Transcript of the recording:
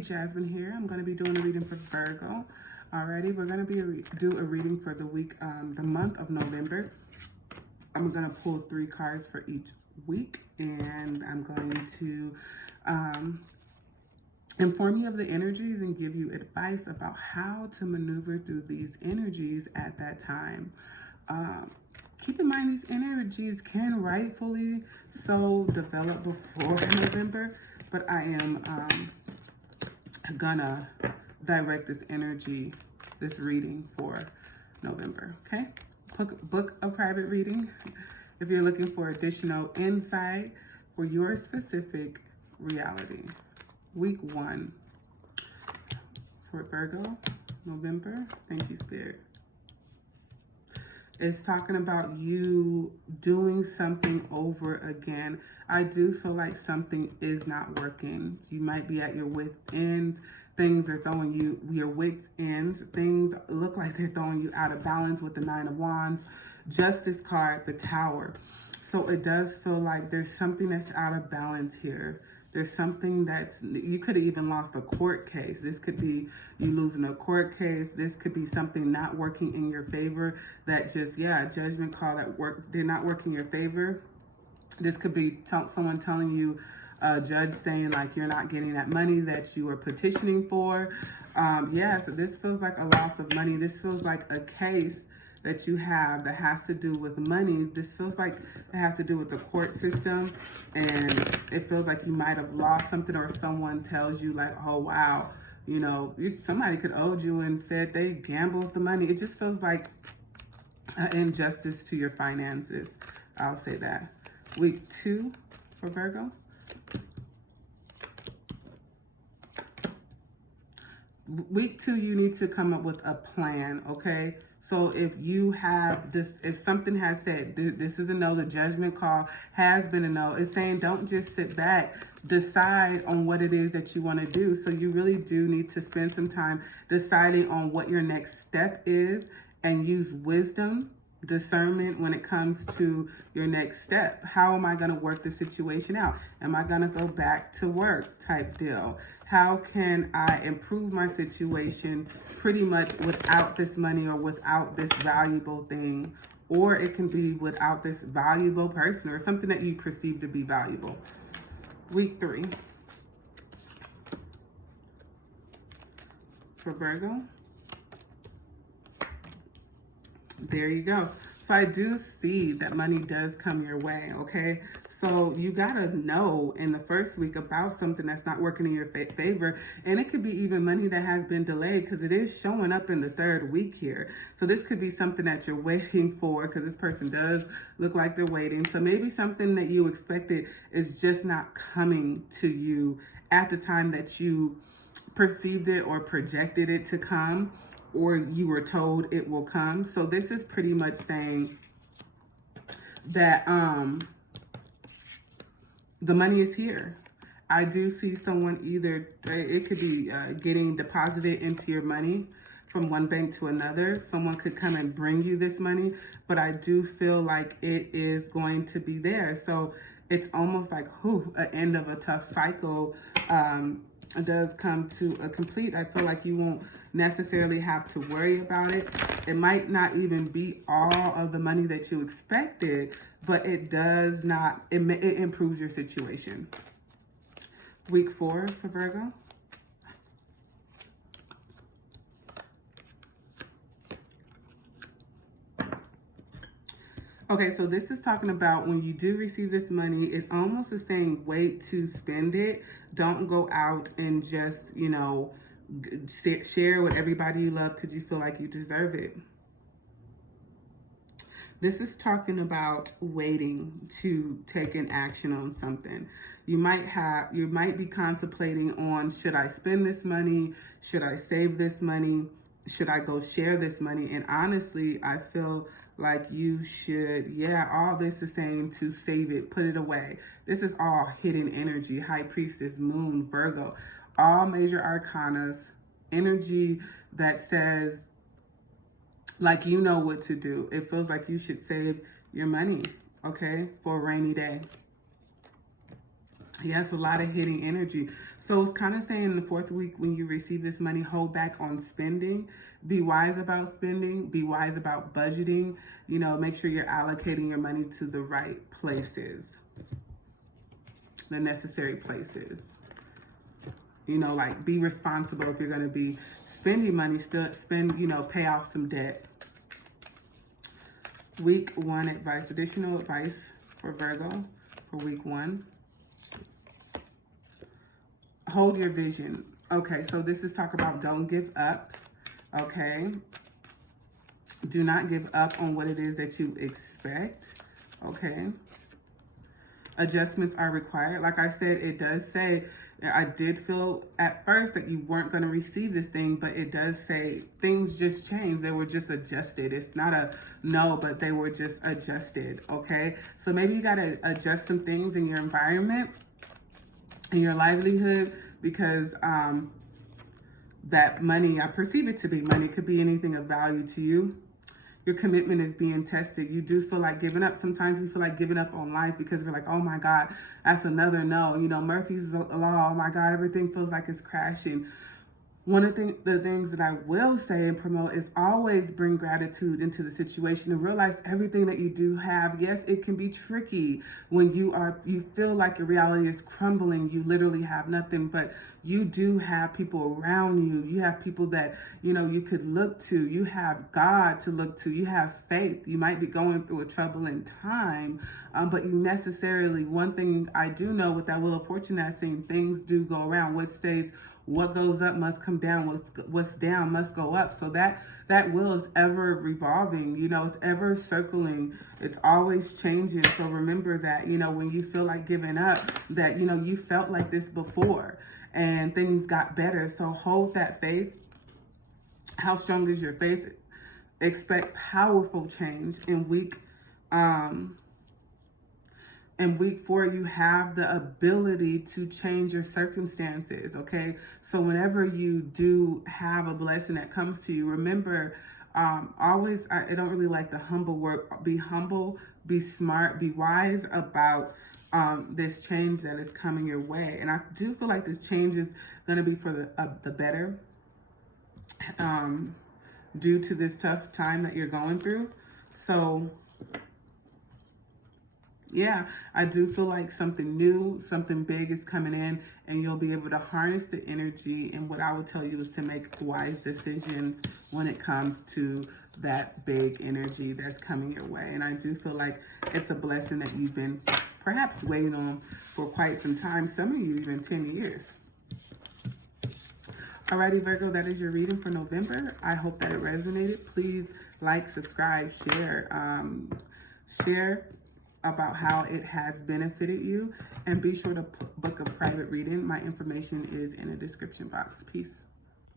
Jasmine here. I'm going to be doing a reading for Virgo. Alrighty, we're going to do a reading for the week, the month of November. I'm going to pull 3 cards for each week, and I'm going to inform you of the energies and give you advice about how to maneuver through these energies at that time. Keep in mind, these energies can rightfully so develop before November, but I am gonna direct this energy, this reading for November, okay? Book a private reading if you're looking for additional insight for your specific reality. Week 1 for Virgo, November. Thank you, Spirit. It's talking about you doing something over again. I do feel like something is not working. You might be at your wit's ends. Things are throwing you, your wit's ends. Things look like they're throwing you out of balance with the 9 of Wands. Justice card, the Tower. So it does feel like there's something that's out of balance here. There's something that's, you could have even lost a court case. This could be you losing a court case. This could be something not working in your favor that just, judgment call at work. They're not working in your favor. This could be someone telling you, a judge saying like you're not getting that money that you were petitioning for. So this feels like a loss of money. This feels like a case that you have that has to do with money. This feels like it has to do with the court system, and it feels like you might have lost something, or someone tells you like, oh wow, you know, somebody could owe you and said they gambled the money. It just feels like an injustice to your finances. I'll say that. Week 2 for Virgo. Week 2, you need to come up with a plan, okay? So if you have this, if something has said, this is a no, the judgment call has been a no, it's saying don't just sit back, decide on what it is that you want to do. So you really do need to spend some time deciding on what your next step is and use wisdom, discernment when it comes to your next step. How am I going to work the situation out? Am I going to go back to work type deal? How can I improve my situation pretty much without this money or without this valuable thing? Or it can be without this valuable person or something that you perceive to be valuable. Week 3 for Virgo. There you go. So I do see that money does come your way, okay? So you gotta know in the first week about something that's not working in your favor. And it could be even money that has been delayed, because it is showing up in the 3rd week here. So this could be something that you're waiting for, because this person does look like they're waiting. So maybe something that you expected is just not coming to you at the time that you perceived it or projected it to come, or you were told it will come. So this is pretty much saying that the money is here. I do see someone either, it could be getting deposited into your money from one bank to another. Someone could come and bring you this money, but I do feel like it is going to be there. So it's almost like, an end of a tough cycle does come to a complete. I feel like you won't necessarily have to worry about it. It might not even be all of the money that you expected, but it does not, it improves your situation. Week 4 for Virgo. Okay, so this is talking about when you do receive this money, it almost is saying wait to spend it. Don't go out and just, share with everybody you love because you feel like you deserve it. This is talking about waiting to take an action on something. You might be contemplating on, should I spend this money? Should I save this money? Should I go share this money? And honestly, I feel like you should, all this is saying to save it, put it away. This is all hidden energy, High Priestess, Moon, Virgo, all major arcanas, energy that says, like, you know what to do. It feels like you should save your money, okay, for a rainy day. Yes, a lot of hitting energy. So it's kind of saying in the fourth week, when you receive this money, hold back on spending. Be wise about spending. Be wise about budgeting. You know, make sure you're allocating your money to the right places, the necessary places. You know, like be responsible if you're going to be spending money. Still spend, you know, pay off some debt. Week 1 advice, additional advice for Virgo for week 1. Hold your vision. Okay, so this is talk about don't give up. Okay. Do not give up on what it is that you expect. Okay. Adjustments are required. Like I said, it does say, I did feel at first that you weren't going to receive this thing, but it does say things just changed. They were just adjusted. It's not a no, but they were just adjusted. Okay. So maybe you got to adjust some things in your environment, in your livelihood, because that money, I perceive it to be money, could be anything of value to you. Your commitment is being tested. You do feel like giving up. Sometimes we feel like giving up on life because we're like, oh my God, that's another no. You know, Murphy's Law, oh my God, everything feels like it's crashing. One of the things that I will say and promote is always bring gratitude into the situation and realize everything that you do have. Yes, it can be tricky when you feel like your reality is crumbling. You literally have nothing, but you do have people around you. You have people that, you know, you could look to. You have God to look to. You have faith. You might be going through a troubling time, but you necessarily, one thing I do know with that Wheel of Fortune, that saying things do go around. What goes up must come down. What's down must go up. So that wheel is ever revolving. You know, it's ever circling. It's always changing. So remember that, you know, when you feel like giving up, that, you know, you felt like this before and things got better. So hold that faith. How strong is your faith? Expect powerful change in week 4, you have the ability to change your circumstances, okay? So whenever you do have a blessing that comes to you, remember, always, I don't really like the humble word. Be humble, be smart, be wise about this change that is coming your way. And I do feel like this change is going to be for the better due to this tough time that you're going through. So yeah, I do feel like something new, something big is coming in, and you'll be able to harness the energy. And what I would tell you is to make wise decisions when it comes to that big energy that's coming your way. And I do feel like it's a blessing that you've been perhaps waiting on for quite some time. Some of you even 10 years. Alrighty, Virgo, that is your reading for November. I hope that it resonated. Please like, subscribe, share about how it has benefited you, and be sure to book a private reading. My information is in the description box. Peace.